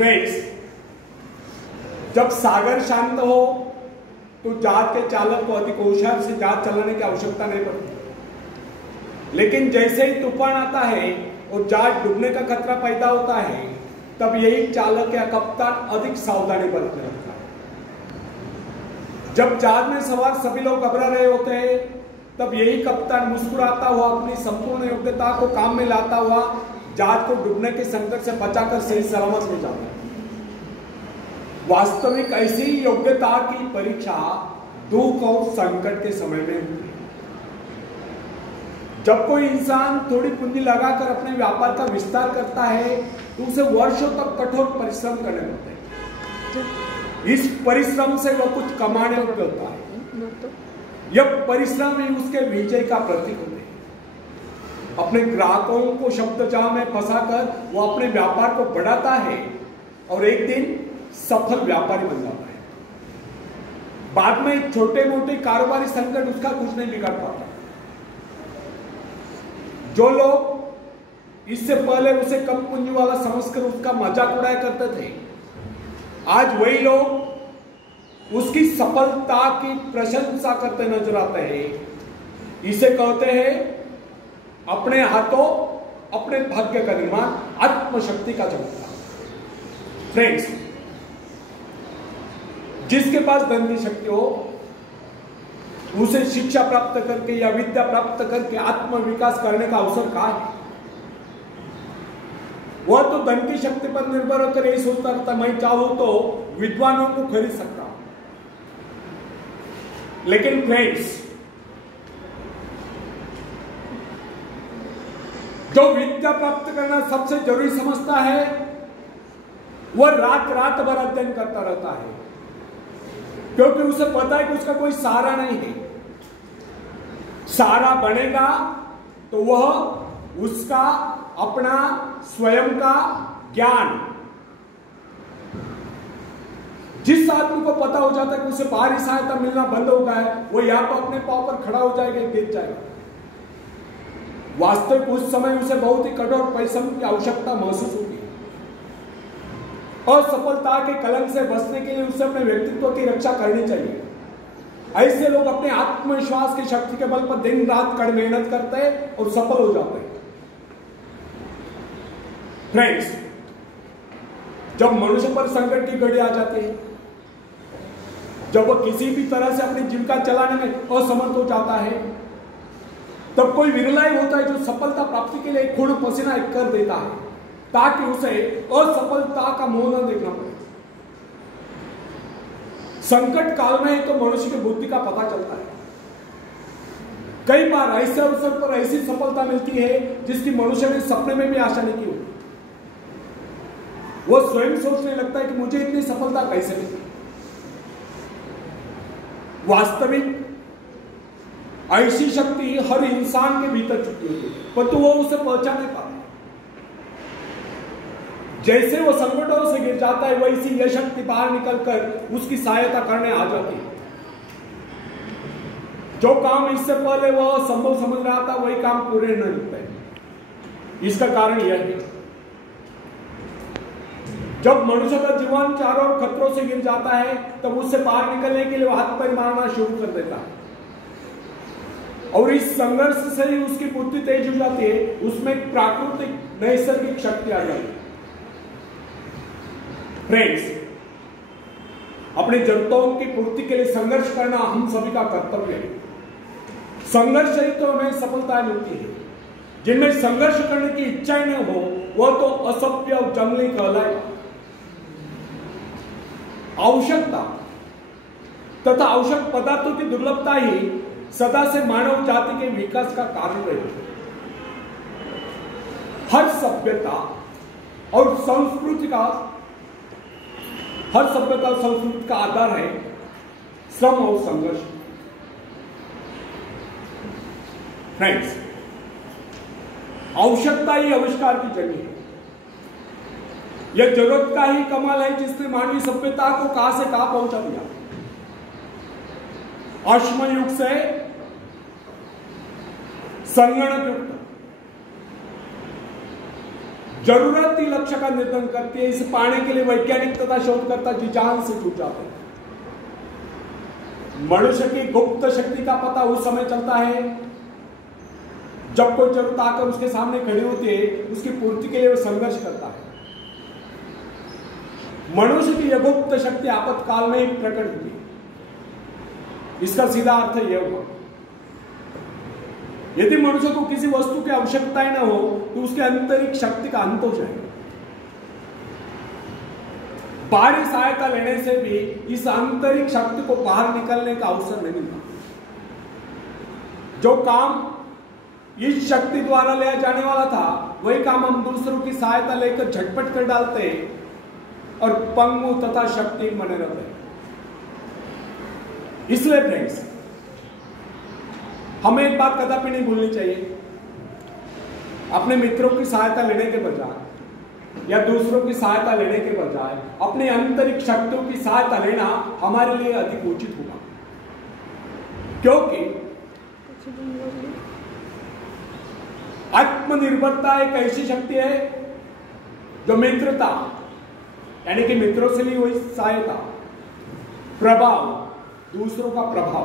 Friends, जब सागर शांत हो तो जहाज के चालक को अधिक होशियार से जहाज चलाने की आवश्यकता नहीं पड़ती। लेकिन जैसे ही तूफान आता है और जहाज डूबने का खतरा पैदा होता है, तब यही चालक या कप्तान अधिक सावधानी बरतने लगता है। जब जहाज में सवार सभी लोग घबरा रहे होते हैं, तब यही कप्तान मुस्कुराता हुआ अपनी संपूर्ण योग्यता को काम में लाता हुआ जहाज को डूबने के संकट से बचाकर सही सलामत ले जाता है। वास्तविक ऐसी योग्यता की परीक्षा दुख और संकट के समय में होती है। जब कोई इंसान थोड़ी पूंजी लगाकर अपने व्यापार का विस्तार करता है तो उसे वर्षों तक कठोर परिश्रम करने पड़ते हैं। इस परिश्रम से वह कुछ कमाने लगता है। यह परिश्रम ही उसके विजय का प्रतीक होते हैं। अपने ग्राहकों को शब्दजाल में फंसाकर वह अपने व्यापार को बढ़ाता है और एक दिन सफल व्यापारी बन जाता है। बाद में छोटे मोटे कारोबारी संकट उसका कुछ नहीं बिगाड़ पाता। जो लोग इससे पहले उसे कम पूंजी वाला समझकर उसका मजाक उड़ाया करते थे, आज वही लोग उसकी सफलता की प्रशंसा करते नजर आते हैं। इसे कहते हैं अपने हाथों अपने भाग्य का निर्माण, आत्मशक्ति का चमत्कार। फ्रेंड्स, जिसके पास धन की शक्ति हो उसे शिक्षा प्राप्त करके या विद्या प्राप्त करके आत्म विकास करने का अवसर कहां है? वह तो धन की शक्ति पर निर्भर होकर यही सोचता रहता, मैं चाहूं तो विद्वानों को खरीद सकता हूं। लेकिन फ्रेंड्स, जो विद्या प्राप्त करना सबसे जरूरी समझता है, वह रात रात भर अध्ययन करता रहता है, क्योंकि उसे पता है कि उसका कोई सहारा नहीं है। सहारा बनेगा तो वह उसका अपना स्वयं का ज्ञान। जिस आदमी को पता हो जाता है कि उसे बाहरी सहायता मिलना बंद हो गया है, वो या तो अपने पांव पर खड़ा हो जाएगा, गिर जाएगा। वास्तविक उस समय उसे बहुत ही कठोर परिश्रम की आवश्यकता महसूस होगी। असफलता के कलंक से बचने के लिए उसे अपने व्यक्तित्व की रक्षा करनी चाहिए। ऐसे लोग अपने आत्मविश्वास की शक्ति के बल पर दिन रात कड़ी मेहनत करते हैं और सफल हो जाते हैं। फ्रेंड्स, जब मनुष्य पर संकट की घड़ी आ जाती है, जब वह किसी भी तरह से अपनी जीविका चलाने में असमर्थ हो जाता है, तब कोई विरला ही होता है जो सफलता प्राप्ति के लिए खून पसीना कर देता है, ताकि उसे असफलता का मुंह न देखना पड़े। संकट काल में ही तो मनुष्य की बुद्धि का पता चलता है। कई बार ऐसे अवसर पर ऐसी सफलता मिलती है जिसकी मनुष्य ने सपने में भी आशा नहीं की होती। वो स्वयं सोचने लगता है कि मुझे इतनी सफलता कैसे मिली। वास्तविक ऐसी शक्ति हर इंसान के भीतर छुपी होती है, परंतु वो उसे पहचान नहीं पाता। जैसे वो संकटों से गिर जाता है, वैसी यह शक्ति बाहर निकलकर उसकी सहायता करने आ जाती है। जो काम इससे पहले वह संभव समझ रहा था, वही काम पूरे न होते। इसका कारण यह है, जब मनुष्य का जीवन चारों ओर खतरों से गिर जाता है, तब उससे बाहर निकलने के लिए वो हाथ पैर मारना शुरू कर देता है, और इस संघर्ष से ही उसकी बुद्धि तेज हो जाती है। उसमें एक प्राकृतिक नैसर्गिक शक्ति आ जाती है। फ्रेंड्स, अपनी जरूरतों की पूर्ति के लिए संघर्ष करना हम सभी का कर्तव्य है। संघर्ष ही तो हमें सफलता मिलती है। जिनमें संघर्ष करने की इच्छा ही न हो, वह तो असभ्य और जंगली कहलाए। आवश्यकता तथा आवश्यक पदार्थों की दुर्लभता ही सदा से मानव जाति के विकास का कारण रही है। हर सभ्यता और संस्कृति का आधार है श्रम और संघर्ष। फ्रेंड्स, आवश्यकता ही आविष्कार की जगह है। यह जरूरत का ही कमाल है जिसने मानवीय सभ्यता को कहां से कहां पहुंचा दिया। अश्म युग से संगणक युग तक, जरूरत ही लक्ष्य का निर्धारण करती है। इसे पाने के लिए वैज्ञानिक तथा शोधकर्ता जी जान से जुट जाते हैं। मनुष्य की गुप्त शक्ति का पता उस समय चलता है जब कोई जरूरत आकर उसके सामने खड़ी होती है, उसकी पूर्ति के लिए वो संघर्ष करता है। मनुष्य की यह गुप्त शक्ति आपातकाल में ही प्रकट होती है। इसका सीधा अर्थ यह हुआ, यदि मनुष्य को किसी वस्तु की आवश्यकता ही न हो तो उसके आंतरिक शक्ति का अंत हो जाएगा। बाहरी सहायता लेने से भी इस आंतरिक शक्ति को बाहर निकलने का अवसर नहीं मिलता। जो काम इस शक्ति द्वारा लिया जाने वाला था, वही काम हम दूसरों की सहायता लेकर झटपट कर डालते हैं और पंगु तथा शक्ति बने रहते हैं। इसलिए फ्रेंड्स, हमें एक बात कदापि नहीं भूलनी चाहिए, अपने मित्रों की सहायता लेने के बजाय या दूसरों की सहायता लेने के बजाय अपनी आंतरिक शक्तियों की सहायता लेना हमारे लिए अधिक उचित होगा। क्योंकि आत्मनिर्भरता एक ऐसी शक्ति है जो मित्रता यानी कि मित्रों से ली हुई सहायता, प्रभाव, दूसरों का प्रभाव